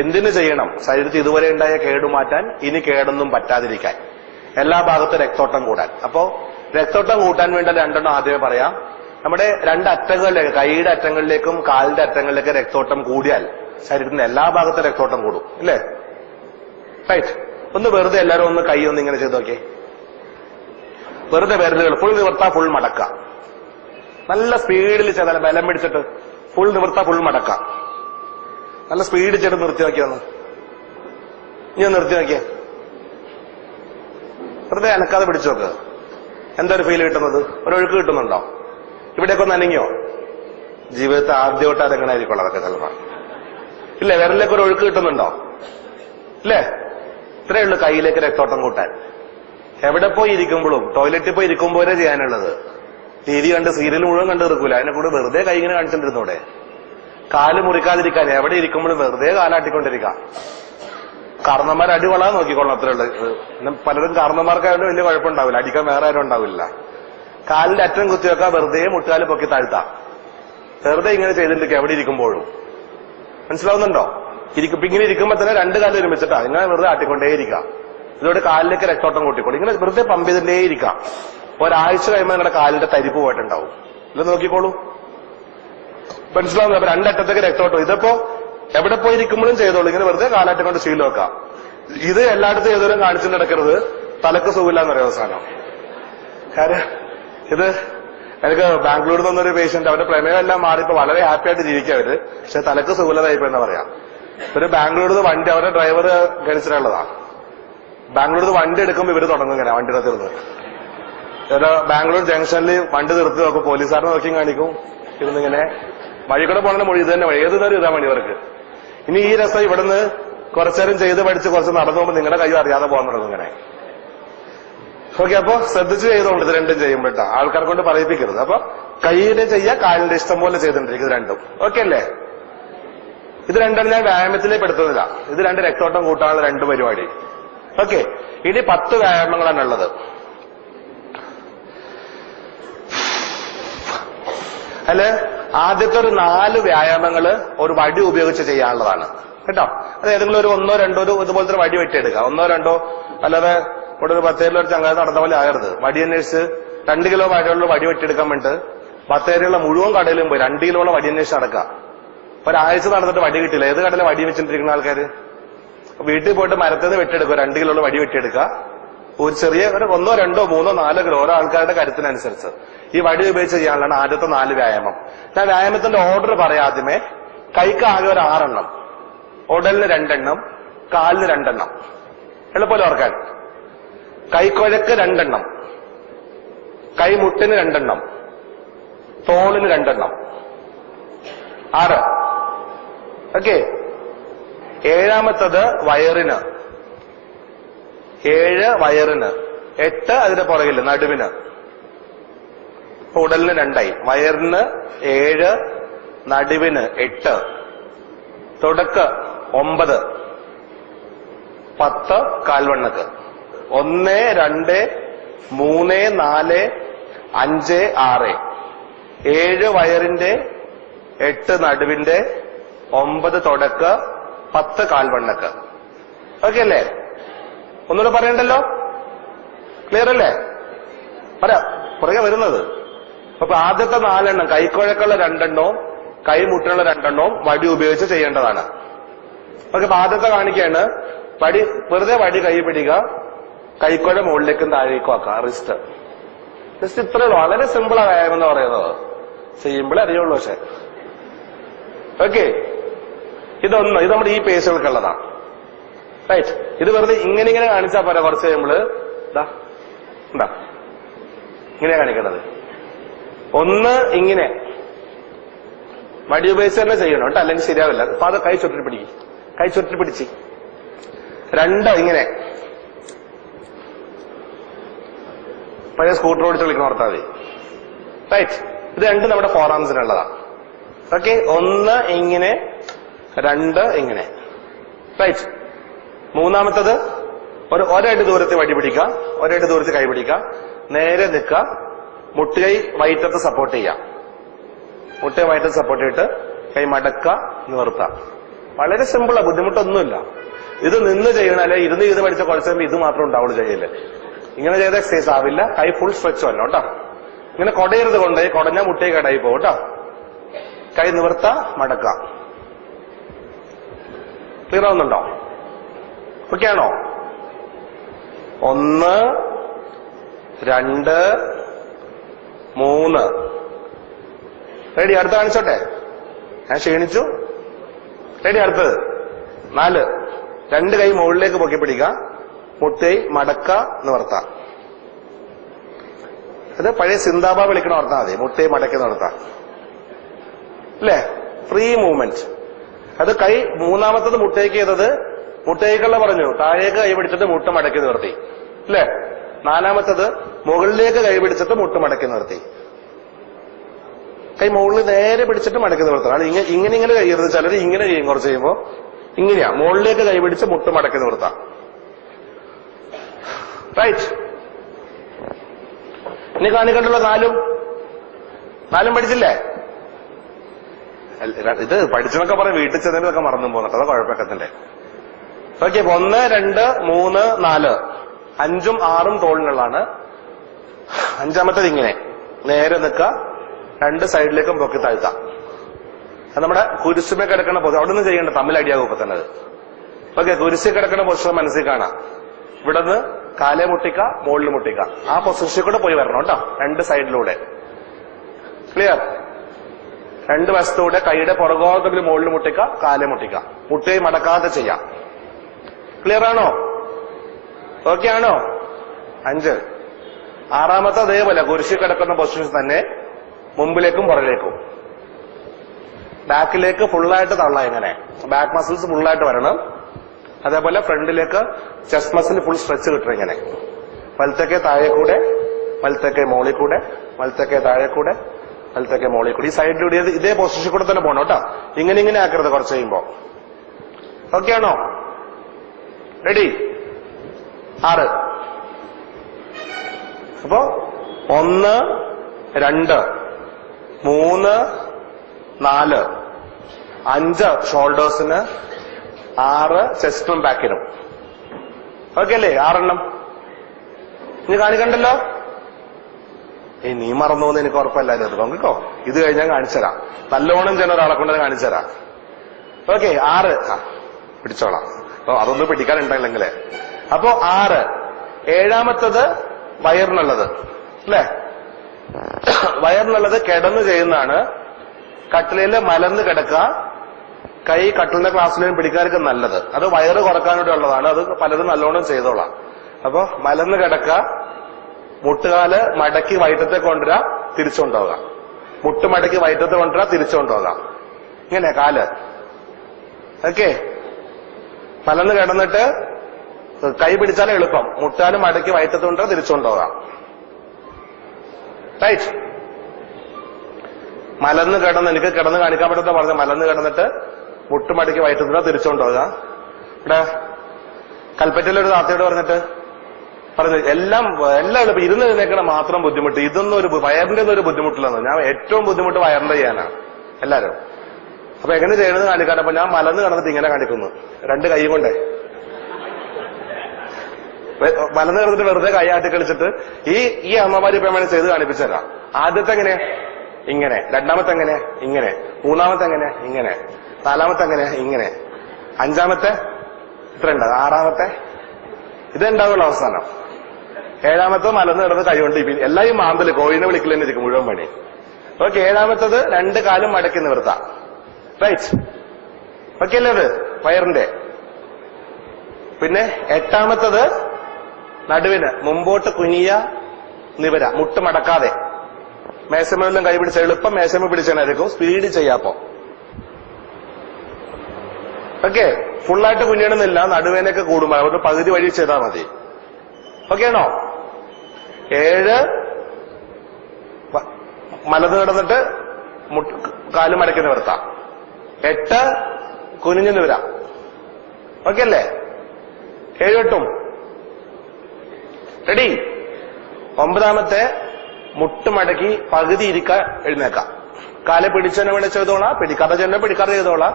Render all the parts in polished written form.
എന്തിനു ചെയ്യണം? ശരീരത്തിൽ ഇതുവരെ ഉണ്ടായ കേടുമാറ്റാൻ, ഇനി കേടൊന്നും പറ്റാതിരിക്കാൻ, എല്ലാ ഭാഗത്തും രക്തോട്ടം കൂടാൻ. അപ്പോ രക്തോട്ടം കൂട്ടാൻ വേണ്ട രണ്ടെണ്ണം ആദ്യമേ പറയാം. നമ്മുടെ രണ്ടറ്റങ്ങളിലേക്ക്, കൈയുടെ അറ്റങ്ങളിലേക്കും കാലിന്റെ അറ്റങ്ങളിലേക്കും രക്തോട്ടം കൂടിയാൽ ശരീരത്തിന്റെ എല്ലാ ഭാഗത്തും രക്തോട്ടം കൂടും, ഇല്ലേ? റൈറ്റ്. ഒന്ന് വെറുതെ എല്ലാവരും ഒന്ന് കൈ ഒന്ന് ഇങ്ങനെ ചെയ്ത് നോക്കിയേ. വെറുതെ വിരലുകൾ ഫുൾ നിവർത്താ, ഫുൾ മടക്ക. നല്ല സ്പീഡിൽ ചെയ്താൽ ബലം പിടിച്ചിട്ട് ഫുൾ നിവർത്താ, ഫുൾ മടക്ക. നല്ല സ്പീഡിൽ ചെയ്ത് നിർത്തി നോക്കിയൊന്ന്. ഇനി ഒന്ന് നിർത്തി നോക്കിയേ. വെറുതെ അനക്കാതെ പിടിച്ചു നോക്ക്. എന്താ ഒരു ഫീൽ കിട്ടുന്നത്? ഒരൊഴുക്ക് കിട്ടുന്നുണ്ടോ? ഇവിടെയൊക്കെ ഒന്ന് അനങ്ങിയോ? ജീവിതത്തെ ആദ്യമായിട്ട് അതെങ്ങനെ ആയിരിക്കും അതൊക്കെ ചിലപ്പോ, ഇല്ലേ? വിരലിലേക്ക് ഒരു ഒഴുക്ക് കിട്ടുന്നുണ്ടോ? ഇല്ലേ? ഇത്രയേ ഉള്ളൂ കയ്യിലേക്ക് രക്തോട്ടം കൂട്ടാൻ. എവിടെ പോയി ഇരിക്കുമ്പോഴും, ടോയ്ലറ്റിൽ പോയി ഇരിക്കുമ്പോഴേ ചെയ്യാനുള്ളത്. TV കണ്ട് സീരിയൽ മുഴുവൻ കണ്ടു തീർക്കൂല. അതിനെ കൂടെ വെറുതെ കൈ ഇങ്ങനെ കാണിച്ചിട്ടിരുന്നൂടെ? കാല് മുറിക്കാതിരിക്കാൻ എവിടെ ഇരിക്കുമ്പോഴും വെറുതെ കാലാട്ടിക്കൊണ്ടിരിക്കാം. കാരണന്മാർ അടി കൊള്ളാൻ നോക്കിക്കൊള്ളാം, അത്രേ ഉള്ളൂ. പലരും കാരണന്മാർക്കായാലും വലിയ കുഴപ്പമുണ്ടാവില്ല, അടിക്കാൻ വേറെ ആരും ഉണ്ടാവില്ല. കാലിന്റെ അറ്റം കുത്തിവെക്കാൻ, വെറുതെ മുട്ടുകാല് പൊക്കി താഴ്ത്താം. വെറുതെ ഇങ്ങനെ ചെയ്തിട്ടിരിക്കുക എവിടെ ഇരിക്കുമ്പോഴും. മനസ്സിലാവുന്നുണ്ടോ? ഇങ്ങനെ ഇരിക്കുമ്പോ തന്നെ രണ്ട് കാലം ഒരുമിച്ചിട്ടാ ഇങ്ങനെ വെറുതെ ആട്ടിക്കൊണ്ടേയിരിക്കാം. ഇതോടെ കാലിലേക്ക് രക്തോട്ടം കൂട്ടിക്കോളൂ. ഇങ്ങനെ വെറുതെ പമ്പ് ചെയ്തിട്ടേയിരിക്കാം. ഒരാഴ്ച കഴിയുമ്പോൾ നിങ്ങളുടെ കാലിന്റെ തരിപ്പ് പോയിട്ടുണ്ടാവും. ഇത് നോക്കിക്കോളൂ. മനസ്സിലാവുന്നു? അപ്പൊ രണ്ടറ്റത്തേക്ക് രക്തോട്ടം. ഇതിപ്പോ എവിടെ പോയിരിക്കുമ്പോഴും ചെയ്തോളൂ. ഇങ്ങനെ വെറുതെ കാലാട്ടിക്കൊണ്ട് ശീലം വെക്കാം. ഇത് എല്ലായിടത്തും ഏതോരം കാണിച്ചിട്ട് നടക്കരുത്. തലക്ക് സുഖമില്ലാന്ന് പറയുന്ന സാധനം. കാര്യം ഇത് എനിക്ക് ബാംഗ്ലൂരിൽ നിന്നൊരു പേഷ്യന്റ്, അവരുടെ പ്രമേയം എല്ലാം മാറിയപ്പോ വളരെ ഹാപ്പി ആയിട്ട് ജീവിക്കുക അവര്. പക്ഷെ തലക്ക് സുഖമില്ലാതായിപ്പോ എന്ന് പറയാം. ഒരു ബാംഗ്ലൂരിൽ നിന്ന് വണ്ടി, അവരുടെ ഡ്രൈവർ ഗണിച്ചിട്ടുള്ളതാ. ബാംഗ്ലൂരിൽ നിന്ന് വണ്ടി എടുക്കുമ്പോൾ ഇവര് തുടങ്ങും ഇങ്ങനെ വണ്ടി നിർത്തുന്നത്. ബാംഗ്ലൂർ ജംഗ്ഷനിൽ വണ്ടി നിർത്തി നോക്കും, പോലീസുകാരനെ നോക്കി കാണിക്കും. ഇരുന്നിങ്ങനെ വഴി കൂടെ പോകണ മൊഴി ഇത് തന്നെ വഴി, ഏത് തരം ഇതാ മണി ഇവർക്ക്. ഇനി ഈ രസം ഇവിടുന്ന് കുറച്ചേരം ചെയ്ത് പഠിച്ച് കുറച്ച് നടന്നു പോകുമ്പോൾ നിങ്ങളുടെ കൈ അറിയാതെ പോകാൻ തുടങ്ങും ഇങ്ങനെ. ഓക്കെ, അപ്പൊ ശ്രദ്ധിച്ച് ചെയ്തോണ്ട് ഇത് രണ്ടും ചെയ്യുമ്പോഴാ, ആൾക്കാരെ കൊണ്ട് പറയിപ്പിക്കരുത്. അപ്പൊ കൈയുടെ ചെയ്യാ, കാലിന്റെ ഇഷ്ടം പോലെ ചെയ്തിട്ടിരിക്കും. ഇത് രണ്ടും ഓക്കെ അല്ലേ? ഇത് രണ്ടും ഞാൻ വ്യായാമത്തിലേക്ക് പെടുത്തുന്നില്ല. ഇത് രണ്ട് രക്തോട്ടം കൂട്ടാനുള്ള രണ്ട് പരിപാടി. ഓക്കെ, ഇനി 10 വ്യായാമങ്ങളാണ് ഉള്ളത്. അല്ലെ ആദ്യത്തെ ഒരു 4 വ്യായാമങ്ങള് ഒരു വടി ഉപയോഗിച്ച് ചെയ്യാനുള്ളതാണ് കേട്ടോ. അത് ഏതെങ്കിലും ഒരു 1 2 ഇതുപോലത്തെ വടി വെട്ടിയെടുക്കുക. 1 2 അല്ലാതെ ഇവിടെ ഒരു 10 ഒരു ചങ്ങാതി നടന്ന പോലെ ആകരുത്. വടി അന്വേഷിച്ച് 2 കിലോ വടിയുള്ള വടി വെട്ടിയെടുക്കാൻ വേണ്ടിട്ട് 10 മുഴുവൻ കടയിലും പോയി 2 കിലോയുള്ള വടി അന്വേഷിച്ച് നടക്കുക. ഒരാഴ്ച നടന്നിട്ട് വടി കിട്ടില്ല. ഏത് കടയിലെ വടി വെച്ചിട്ടിരിക്കുന്ന ആൾക്കാര് വീട്ടിൽ പോയിട്ട് മരത്തിൽ നിന്ന് വെട്ടിയെടുക്കുക. 2 കിലോയുള്ള വടി വെട്ടിയെടുക്കുക. ഒരു ചെറിയ ഒരു 1 2 3 4 കിലോ ഓരോ ആൾക്കാരുടെ കരുത്തിനനുസരിച്ച് ഈ വടി ഉപയോഗിച്ച് ചെയ്യാനുള്ളതാണ് ആദ്യത്തെ 4 വ്യായാമം. ഞാൻ വ്യായാമത്തിന്റെ ഓർഡർ പറയാം. ആദ്യമേ കൈക്ക് ആകെ ഒരു 6 എണ്ണം, ഉടലിന് 2 എണ്ണം, കാലിന് 2 എണ്ണം. എളുപ്പമല്ലോ ഓർക്കാൻ. കൈക്കൊഴക്ക് 2 എണ്ണം, കൈമുട്ടിന് 2 എണ്ണം, തോളിന് 2 എണ്ണം. 6. ഓക്കെ. 7ാമത്തത് വയറിന്, 7 വയറിന്, 8 അതിന്റെ പുറകില് നടുവിന്. ഉടലിന് 2ആയി. വയറിന് 7, നടുവിന് 8, തുടക്ക് 9, 10 കാൽവണ്ണക്ക്. 1 2 3 4 5 6. 7 വയറിന്റെ, 8 നടുവിന്റെ, 9 തുടക്ക്, 10 കാൽവണ്ണക്ക്. ഓക്കെ അല്ലേ? ഒന്നുകൂടെ പറയണ്ടല്ലോ? ക്ലിയർ അല്ലേ? പറയാം, പുറകെ വരുന്നത്. അപ്പൊ ആദ്യത്തെ 4 എണ്ണം കൈക്കുഴക്കുള്ള 2 എണ്ണവും കൈമുട്ടിനുള്ള 2 എണ്ണവും വടി ഉപയോഗിച്ച് ചെയ്യേണ്ടതാണ്. ഓക്കെ, അപ്പൊ ആദ്യത്തെ കാണിക്കാണ്. വടി വെറുതെ വടി കൈ പിടിക്കുക, കൈക്കുഴ മുകളിലേക്കും താഴേക്കും ആക്കുക. റിസ്റ്റ് ഇത്രേ ഉള്ളൂ. വളരെ സിമ്പിളാ വ്യായാമം എന്ന് പറയുന്നത്. ചെയ്യുമ്പോഴേ അറിയുള്ളൂ. പക്ഷെ ഓക്കെ, ഇത് നമ്മുടെ ഈ പേശുകൾക്കുള്ളതാണ്. റൈറ്റ്. ഇത് വെറുതെ ഇങ്ങനെ കാണിച്ചാൽ പോരാ. കുറച്ച് കഴിയുമ്പോൾ എന്താ ഇങ്ങനെയാ കാണിക്കണത്. ഒന്ന് ഇങ്ങനെ വടി ഉപയോഗിച്ച് തന്നെ ചെയ്യണം കേട്ടോ, അല്ലെങ്കിൽ ശരിയാവില്ല. അപ്പൊ അത് കൈ ചുറ്റി പിടിക്കും, കൈ ചുറ്റി പിടിച്ച്. 2 ഇങ്ങനെ പഴയ സ്കൂട്ടർ ഓടിച്ച് വിളിക്കുന്ന ഓർത്താൽ മതി. റൈറ്റ്. ഇത് 2 നമ്മുടെ ഫോറാംസിനുള്ളതാ. ഓക്കെ. 1 ഇങ്ങനെ, 2 ഇങ്ങനെ. റൈറ്റ്. 3ാമത്തത് ഒരടി ദൂരത്തിൽ വടി പിടിക്കുക, ഒരടി ദൂരത്തിൽ കൈ പിടിക്കുക, നേരെ നിൽക്കുക, മുട്ടുകൈ വയറ്റത്ത് സപ്പോർട്ട് ചെയ്യുക. മുട്ടുകൈ വയറ്റത്ത് സപ്പോർട്ട് ചെയ്തിട്ട് കൈ മടക്കുക, നിവർത്തുക. വളരെ സിമ്പിളാ, ബുദ്ധിമുട്ടൊന്നുമില്ല. ഇത് നിന്ന് ചെയ്യണല്ലേ, ഇരുന്ന് ചെയ്ത് പഠിച്ച കുറച്ചുമ്പോൾ ഇത് മാത്രം ഉണ്ടാവുള്ളൂ ചെയ്യല്ലേ. ഇങ്ങനെ ചെയ്ത എക്സസൈസ് ആവില്ല. കൈ ഫുൾ സ്ട്രെച്ച് വല്ലോ കേട്ടോ. ഇങ്ങനെ കൊടയരുത്, കൊണ്ടേ കൊടഞ്ഞ മുട്ടേ കടായി പോകും കേട്ടോ. കൈ നിവർത്ത, മടക്ക. ക്ലിയർ ആവുന്നുണ്ടോ? ഓക്കെ ആണോ? 1 2 3 റെഡി. അടുത്ത കാണിച്ചോട്ടെ, ഞാൻ ക്ഷീണിച്ചു. റെഡി. അടുത്തത് 4. 2 കൈ മുകളിലേക്ക് പൊക്കി പിടിക്കുക, മുട്ടൈ മടക്ക, നിവർത്ത. അത് പഴയ സിന്താബ വിളിക്കണ ഓർത്താൽ മതി. മുട്ടൈ മടക്കി നിവർത്താം അല്ലേ? Free movement. അത് കൈ മൂന്നാമത്തത് മുട്ടേക്ക് ചെയ്തത് മുട്ടേക്കുള്ള പറഞ്ഞു, താഴേക്ക് കൈ പിടിച്ചിട്ട് മുട്ട മടക്കി നിർത്തി അല്ലേ? നാലാമത്തത് മുകളിലേക്ക് കൈ പിടിച്ചിട്ട് മുട്ട മടക്കി നിർത്തി. കൈ മുകളിൽ നേരെ പിടിച്ചിട്ട് മടക്കി നിർത്തണം. അത് ഇങ്ങനെ ഇങ്ങനെ കൈയരുത്. ചിലർ ഇങ്ങനെ ചെയ്യും, കുറച്ച് ചെയ്യുമ്പോ ഇങ്ങനെയാ, മുകളിലേക്ക് കൈ പിടിച്ച് മുട്ട മടക്കി നിർത്താം. റൈറ്റ്. ഇനി കാണിക്കണ്ടല്ലോ 4 പഠിച്ചില്ലേ? ഇത് പഠിച്ചെന്നൊക്കെ പറയും, വീട്ടിൽ ചെന്നതൊക്കെ മറന്നു പോകുന്നുണ്ട്. അത് കുഴപ്പക്കത്തിന്റെ. ഓക്കെ. 1 2 3 4 5ഉം 6ഉം തോളിനുള്ളതാണ്. 5ാമത്തേത് ഇങ്ങനെ നേരെ നിൽക്കുക, 2 സൈഡിലേക്കും പൊക്കി താഴ്ത്താം. അത് നമ്മുടെ കുരിശുമേ കിടക്കുന്ന പൊസിഷൻ. അവിടെ നിന്ന് ചെയ്യേണ്ട, തമ്മിൽ അടിയാകും ഇപ്പൊ തന്നെ. ഓക്കെ. കുരിശിൽ കിടക്കുന്ന പൊസിഷൻ മനസ്സിൽ കാണാം. ഇവിടെ നിന്ന് കാലേ മുട്ടിക്ക, മുകളിൽ മുട്ടിക്ക. ആ പൊസിഷനിൽ കൂടെ പോയി വരണം കേട്ടോ, 2 സൈഡിലൂടെ. ക്ലിയർ? 2 വശത്തൂടെ കൈയുടെ പുറകോട്ടെങ്കിലും മുകളിൽ മുട്ടിക്ക, കാലേ മുട്ടിക്ക. മുട്ടയെ മടക്കാതെ ചെയ്യാം. ക്ലിയർ ആണോ? ഓക്കെ ആണോ? 5. 6ാമത്തെ അതേപോലെ കുരിശിൽ കിടക്കുന്ന പൊസിഷൻ തന്നെ, മുമ്പിലേക്കും പുറകിലേക്കും. ബാക്കിലേക്ക് ഫുള്ളായിട്ട് തള്ളാം. ഇങ്ങനെ ബാക്ക് മസിൽസ് ഫുള്ളായിട്ട് വരണം. അതേപോലെ ഫ്രണ്ടിലേക്ക് ചെസ്റ്റ് മസിൽ ഫുൾ സ്ട്രെച്ച് കിട്ടണം. ഇങ്ങനെ വലത്തേക്കെ താഴെ കൂടെ, വലത്തേക്കെ മോളിൽ കൂടെ, വലത്തേക്കെ താഴെ കൂടെ, വലത്തേക്കെ മോളിൽ കൂടെ. ഈ സൈഡിലൂടെ ഇതേ പൊസിഷൻ കൂടെ തന്നെ പോകണം കേട്ടോ. ഇങ്ങനെ ആക്കരുത് കുറച്ച് കഴിയുമ്പോ. ഓക്കെ ആണോ? റെഡി? 6. അപ്പോ 1 2 3 4 5 ഷോൾഡേഴ്സിന്, 6 ചെസ്റ്റും ബാക്കിനും. ഓക്കെ അല്ലേ? 6 എണ്ണം. ഇനി കാണിക്കണ്ടല്ലോ. നീ മറന്നു പോകുന്ന എനിക്ക് ഉറപ്പല്ലായിരുന്നു. അത് നോക്കിക്കോ, ഇത് കഴിഞ്ഞാൽ കാണിച്ചുതരാം. നല്ലോണം ചെയ്യുന്ന ഒരാളെ കൊണ്ട് കാണിച്ചുതരാം. ഓക്കെ. 6 പിടിച്ചോളാം. അതൊന്നും പിടിക്കാനുണ്ടെങ്കിലേ. അപ്പോ 6. 7ാമത്തത് വയറിനുള്ളത് അല്ലേ? വയറിനുള്ളത് കിടന്ന് ചെയ്യുന്നതാണ്. കട്ടിലയിൽ മലന്ന് കിടക്കുക, കൈ കട്ടിലിന്റെ ക്ലാസ്സിലും പിടിക്കാനൊക്കെ നല്ലത്. അത് വയറ് കുറക്കാനൂടെ ഉള്ളതാണ്. അത് പലതും നല്ലോണം ചെയ്തോളാം. അപ്പൊ മലന്ന് കിടക്കുക, മുട്ടുകാല് മടക്കി വയറ്റത്തെ കൊണ്ടുവരാ, തിരിച്ചുകൊണ്ടുപോകാം. മുട്ട് മടക്കി വയറ്റത്തെ കൊണ്ടുവരാ, തിരിച്ചുകൊണ്ടുപോകാം. ഇങ്ങനെ കാല്. ഓക്കെ. മലന്ന് കിടന്നിട്ട് കൈ പിടിച്ചാലും എളുപ്പം. മുട്ടാലും മടക്കി വയറ്റത്തെ കൊണ്ടുവരാ, തിരിച്ചുകൊണ്ടുപോകാം. റൈറ്റ്. മലന്ന് കിടന്ന്, എനിക്ക് കിടന്ന് കാണിക്കാൻ പറ്റുന്ന പറഞ്ഞു, മലന്ന് കിടന്നിട്ട് മുട്ടുമടക്കി വയറ്റുന്ന തിരിച്ചുകൊണ്ടുപോകുക. ഇവിടെ കൽപ്പറ്റയിലൊരു താത്തയോട് പറഞ്ഞു എല്ലാം എളുപ്പം, ഇരുന്ന് എഴുന്നേക്കണം മാത്രം ബുദ്ധിമുട്ട്. ഇതൊന്നും ഒരു വയറിന്റെ ഒന്നും ഒരു ബുദ്ധിമുട്ടില്ലെന്ന്. ഞാൻ ഏറ്റവും ബുദ്ധിമുട്ട് വയറിന്റെ ചെയ്യാനാണ് എല്ലാരും. അപ്പൊ എങ്ങനെ ചെയ്യണമെന്ന് കാണിക്കാൻ. അപ്പൊ ഞാൻ മലന്ന് കിടന്നിട്ട് ഇങ്ങനെ കാണിക്കുന്നു, 2 കൈ കൊണ്ടേ. മലന്ന് കിടന്നിട്ട് വെറുതെ കൈ ആട്ടി കളിച്ചിട്ട് ഈ അമ്മമാര് ഇപ്പൊ വേണേൽ ചെയ്ത് കാണിപ്പിച്ചു തരാം. ആദ്യത്തെ എങ്ങനെ? ഇങ്ങനെ. 2ാമത്തെ എങ്ങനെ? ഇങ്ങനെ. 3ാമത്തെ എങ്ങനെ? ഇങ്ങനെ. 4ാമത്തെ എങ്ങനെ? ഇങ്ങനെ. 5ാമത്തെ ഇത്ര ഉണ്ട്. 6ാമത്തെ ഇതുണ്ടാവുള്ള അവസാനം. 7ാമത്തെ മലന്ന് കിടന്ന് കൈകൊണ്ട് എല്ലാം ഈ മാന്തല് കോഴിനെ വിളിക്കൽ തന്നെ ഇരിക്കും മുഴുവൻ പണി. ഓക്കെ. 7ാമത്തത് 2 കാലും മടക്കി നിവർത്താം. റൈറ്റ്. ഓക്കെ അല്ലേ? അത് വയറിന്റെ. പിന്നെ 8ാമത്തത് നടുവിന് മുമ്പോട്ട് കുനിയ, നിവര, മുട്ട് മടക്കാതെ. മേശമെല്ലാം കൈ പിടിച്ച എളുപ്പം മേശമ പിടിച്ചായിരിക്കും, സ്പീഡ് ചെയ്യാപ്പോ. ഓക്കെ. ഫുള്ളായിട്ട് കുനിയണമെന്നില്ല, നടുവേനൊക്കെ കൂടുമ്പോൾ അവർക്ക് പകുതി വഴി ചെയ്താൽ മതി. ഓക്കെ ആണോ? 7 മലന്ന് കിടന്നിട്ട് കാല് മടക്കി നിവർത്താം. 8 കുനിഞ്ഞു നിവരാം. ഓക്കെ അല്ലേ? 7 8ഉം റെഡി. 9ാമത്തെ മുട്ട് മടക്കി പകുതി ഇരിക്കാൻ എഴുന്നേക്കാം. കാലെ പിടിച്ചെന്നെ വേണേ ചെയ്തോളാം, പിടിക്കാതെ ചെന്നെ പിടിക്കാതെ ചെയ്തോളാം.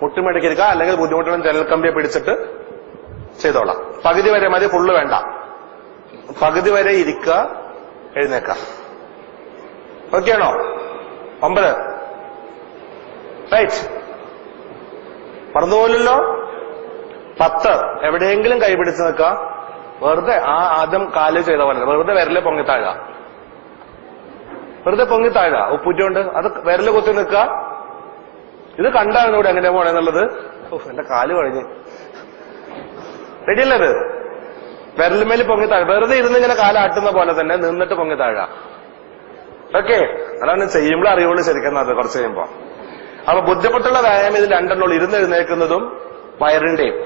മുട്ടുമടക്കിയിരിക്കുക, അല്ലെങ്കിൽ ബുദ്ധിമുട്ടുള്ള ജനൽ കമ്പിയെ പിടിച്ചിട്ട് ചെയ്തോളാം. പകുതി വരെ മതി, ഫുള്ള് വേണ്ട. പകുതി വരെ ഇരിക്കുക, എഴുന്നേക്കാം. ഓക്കെ ആണോ? 9 റൈറ്റ്. മറന്നുപോലല്ലോ. 10 എവിടെയെങ്കിലും കൈപിടിച്ച് നിൽക്കുക. വെറുതെ ആദ്യം കാല് ചെയ്ത പോലെ വെറുതെ വിരല് പൊങ്ങിത്താഴുക. വെറുതെ പൊങ്ങിത്താഴുക ഉപ്പൂറ്റുകൊണ്ട്. അത് വിരല് കുത്തി നിൽക്കുക. ഇത് കണ്ടായിരുന്നു ഇവിടെ എങ്ങനെ പോണെന്നുള്ളത്. എന്റെ കാല് കഴിഞ്ഞ് റെഡിയല്ലേ? ഇത് വിരലുമേല് പൊങ്ങിത്താഴുക. വെറുതെ ഇരുന്ന് ഇങ്ങനെ കാലാട്ടുന്ന പോലെ തന്നെ നിന്നിട്ട് പൊങ്ങിത്താഴുക. ഓക്കെ, അതാണ് ചെയ്യുമ്പോൾ അറിയുള്ളൂ ശരിക്കും. അത് കുറച്ച് കഴിയുമ്പോ. അപ്പൊ ബുദ്ധിമുട്ടുള്ള വ്യായാമം ഇത് രണ്ടെണ്ണുള്ളൂ, ഇരുന്നെഴുന്നേൽക്കുന്നതും വയറിന്റെയും.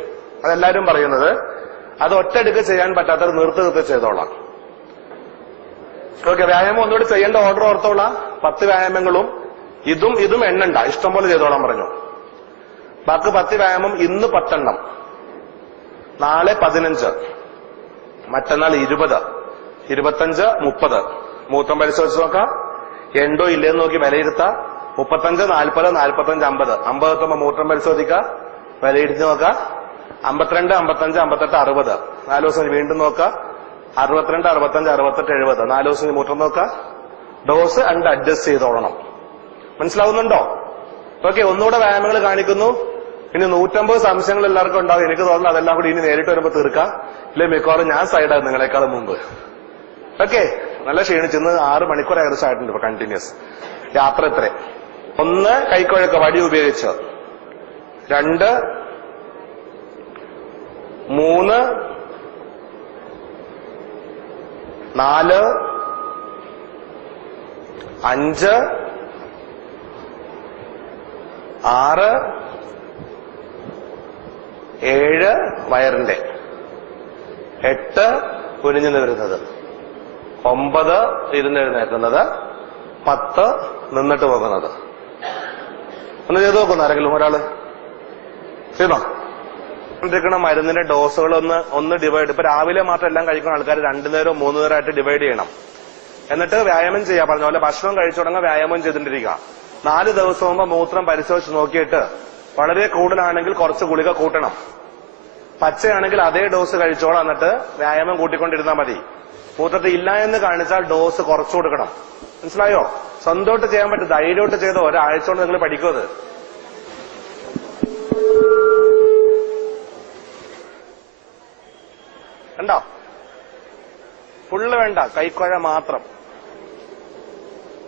അതെല്ലാരും പറയുന്നത്. അത് ഒറ്റയടിക്ക് ചെയ്യാൻ പറ്റാത്തത് നിർത്തി ചെയ്തോളാം. ഓക്കെ, വ്യായാമം ഒന്നുകൂടി ചെയ്യേണ്ട ഓർഡർ ഓർത്തോളാം. 10 വ്യായാമങ്ങളും ഇതും എണ്ണണ്ട, ഇഷ്ടം പോലെ ചെയ്തോളാൻ പറഞ്ഞു. ബാക്കി 10 വ്യായാമം ഇന്ന് 10 എണ്ണം, നാളെ 15, മറ്റന്നാൾ 20, 25, 30. മൂത്രം പരിശോധിച്ച് നോക്കാം, എണ്ടോ ഇല്ലേന്ന് നോക്കി വിലയിരുത്താം. 35, 40, 45, 50. 50 എത്തുമ്പോ മൂത്രം പരിശോധിക്കുക, വിലയിരുത്തി നോക്കാം. 52, 55, 58, 60. 4 ദിവസം വീണ്ടും നോക്കാം. 62, 65, 68, 70. 4 ദിവസം മൂത്രം നോക്കാം. ഡോസ് അഡ്ജസ്റ്റ് ചെയ്തോളണം. മനസ്സിലാവുന്നുണ്ടോ? ഓക്കെ, ഒന്നുകൂടെ വ്യായാമങ്ങൾ കാണിക്കുന്നു. ഇനി 150 സംശയങ്ങൾ എല്ലാവർക്കും ഉണ്ടാവും. എനിക്ക് തോന്നുന്നു അതെല്ലാം കൂടി ഇനി നേരിട്ട് വരുമ്പോ തീർക്കാം. ഇല്ലേ മിക്കവാറും ഞാൻ സൈഡാണ് നിങ്ങളെക്കാളും മുമ്പ്. ഓക്കെ, നല്ല ക്ഷീണിച്ചിന്ന് 6 മണിക്കൂർ ഏകദേശം ആയിട്ടുണ്ട് ഇപ്പൊ കണ്ടിന്യൂസ് യാത്ര. ഇത്ര 1 കൈക്കുഴക്ക വടി ഉപയോഗിച്ച്, 2, 3, 4, 5, 6, 7 വയറിന്റെ, 8 കുനിഞ്ഞു നിവരുന്നത്, 9 ഇരുന്നെഴുന്നേക്കുന്നത്, 10 നിന്നിട്ട് പോകുന്നത്. ഒന്ന് ചെയ്തു നോക്കുന്നു ആരെങ്കിലും ഒരാള് ചെയ്തോ? മരുന്നിന്റെ ഡോസുകൾ ഒന്ന് ഡിവൈഡ്. ഇപ്പൊ രാവിലെ മാത്രം എല്ലാം കഴിക്കുന്ന ആൾക്കാർ 2 നേരമോ 3 നേരമായിട്ട് ഡിവൈഡ് ചെയ്യണം. എന്നിട്ട് വ്യായാമം ചെയ്യാൻ പറഞ്ഞ പോലെ ഭക്ഷണം കഴിച്ചു തുടങ്ങാൻ വ്യായാമം ചെയ്തിട്ടിരിക്കുക. 4 ദിവസം മുമ്പ് മൂത്രം പരിശോധിച്ച് നോക്കിയിട്ട് വളരെ കൂടുതലാണെങ്കിൽ കുറച്ച് ഗുളിക കൂട്ടണം. പച്ചയാണെങ്കിൽ അതേ ഡോസ് കഴിച്ചോളാം. എന്നിട്ട് വ്യായാമം കൂട്ടിക്കൊണ്ടിരുന്നാൽ മതി. മൂത്രത്തിൽ ഇല്ല എന്ന് കാണിച്ചാൽ ഡോസ് കുറച്ചു കൊടുക്കണം. മനസ്സിലായോ? സ്വന്തമായിട്ട് ചെയ്യാൻ പറ്റും. ധൈര്യമായിട്ട് ചെയ്തോ. ഒരാഴ്ച കൊണ്ട് നിങ്ങൾ പഠിക്കും. അത് കണ്ടോ? ഫുള്ള് വേണ്ട, കൈക്കുഴ മാത്രം.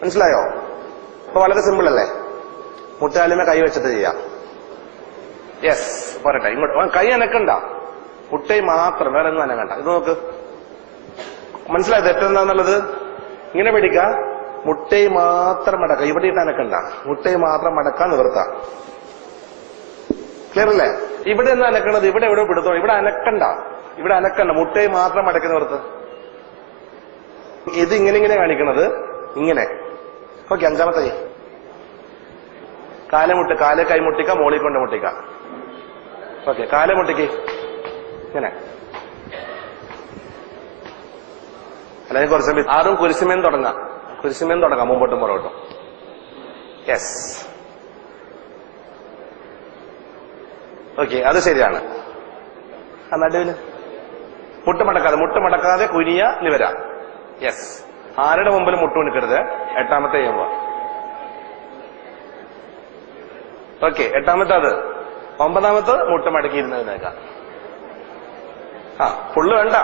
മനസ്സിലായോ? അപ്പൊ വളരെ സിമ്പിൾ അല്ലേ? മുട്ടാലുമേ കൈ വെച്ചിട്ട് ചെയ്യാം. യെസ്, പോരട്ടെ. ഇങ്ങോട്ട് കൈ അനക്കണ്ട, മുട്ടൈ മാത്രം, വേറെ ഒന്നും അനക്കണ്ട. ഇത് നോക്ക്, മനസ്സിലായത് തെറ്റെന്താന്നുള്ളത്? ഇങ്ങനെ പിടിക്ക, മുട്ടൈ മാത്രം മടക്ക. ഇവിടെ ഇട്ട് അനക്കണ്ട, മുട്ടൈ മാത്രം മടക്കാൻ നിവർത്താം. ക്ലിയർ അല്ലേ? ഇവിടെ എന്താ അനക്കണത്? ഇവിടെ എവിടെ പിടുത്തോ? ഇവിടെ അനക്കണ്ട, ഇവിടെ അനക്കണ്ട, മുട്ടൈ മാത്രം മടക്കി നിവർത്ത്. ഇത് ഇങ്ങനെ കാണിക്കണത് ഇങ്ങനെ. ഓക്കെ, 5ാമത്തെ കാലുമുട്ട്, കാല് കൈ മുട്ടിക്ക, മോളിൽ കൊണ്ട് മുട്ടിക്ക. ഓക്കെ, കാല് മുട്ടിക്ക് ഇങ്ങനെ. അല്ലെങ്കിൽ കുറച്ച് ആറും കുരിശുമേന്ന് തുടങ്ങാം. കുരിശുമേന്ന് തുടങ്ങാം, മുമ്പോട്ടും പുറകോട്ടും. യെസ്, ഓക്കെ, അത് ശരിയാണ്. നടുവിന് മുട്ട് മടക്കാതെ കുനിയ നിവര. യെസ്, ആരുടെ മുമ്പിൽ മുട്ടുകൊടുക്കരുത്. 8ാമത്തെ ചെയ്യുമ്പോ. ഓക്കെ, 8ാമത്തെ അത്. 9ാമത്തെ മുട്ട് മടക്കിയിരുന്നതിനേക്കാം. ഫുള്ള് വേണ്ട.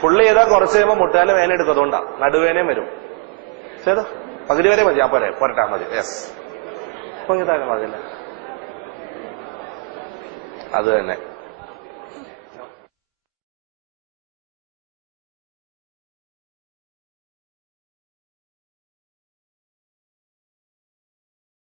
ഫുള്ള് ചെയ്താൽ കുറച്ച് കഴിയുമ്പോൾ മുട്ടാല് വേന എടുക്കും. അതുകൊണ്ടാ നടുവേനയും വരും. ചെയ്തോ, പകുതി വരെ മതി. പോരട്ടാ മതി. യെസ്, പൊങ്ങിത്താഴെ മതിയല്ലേ? അത് തന്നെ.